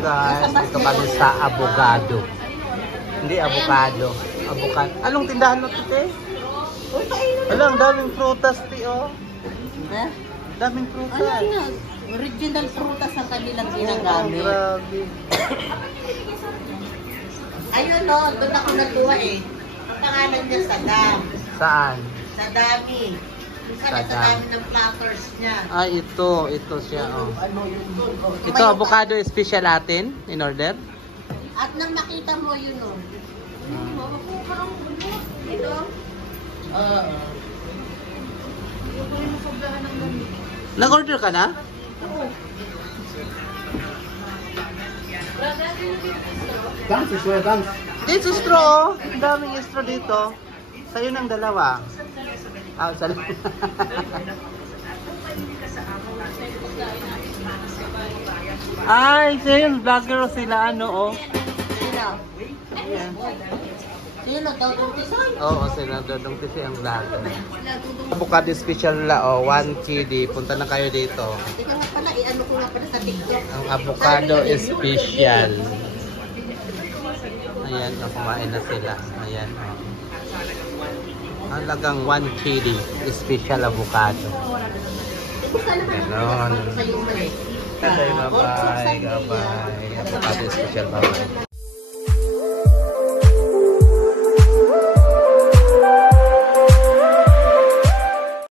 guys, dito kami sa Abogado. Hindi avocado. Avocado. Anong tindahan mo ito, te? Wala, ang daming prutas, te, oh. Ha? Daming prutas. Ano na? Original prutas ang kanilang Oh, ginagamit. grabe. Ayun o, doon ako natuwa eh. Ang pangalan niya Sadam. Saan? Sadami. Sa dami ng platters niya. Ah, ito siya, oh. Ano yun doon? Oh. Ito, avocado special natin, in order. At nang makita mo yun o. Ito? Oo. Nag-order ka na? Thanks, sir. Thanks. This is straw, oh. Ang daming straw dito. Sa'yo ng dalawa. Ah, salamat. Ay, sa'yo, vlogger sila, ano, oh. Sino? Yeah. Sino? Dodong Tisoy? Oo, sila Dodong TV ang vlogger. Avocado special nila, oh, 1 KD. Punta na kayo dito. Hindi ka nga pala, i-ano ko nga pala sa TikTok. Ang avocado special. Ayan, oh, kumain na sila. Ayan, oh. Halagang 1 KD special avocado. Ganon. Sa'yo mali. Bye, bye, bye. Avocado special, bye.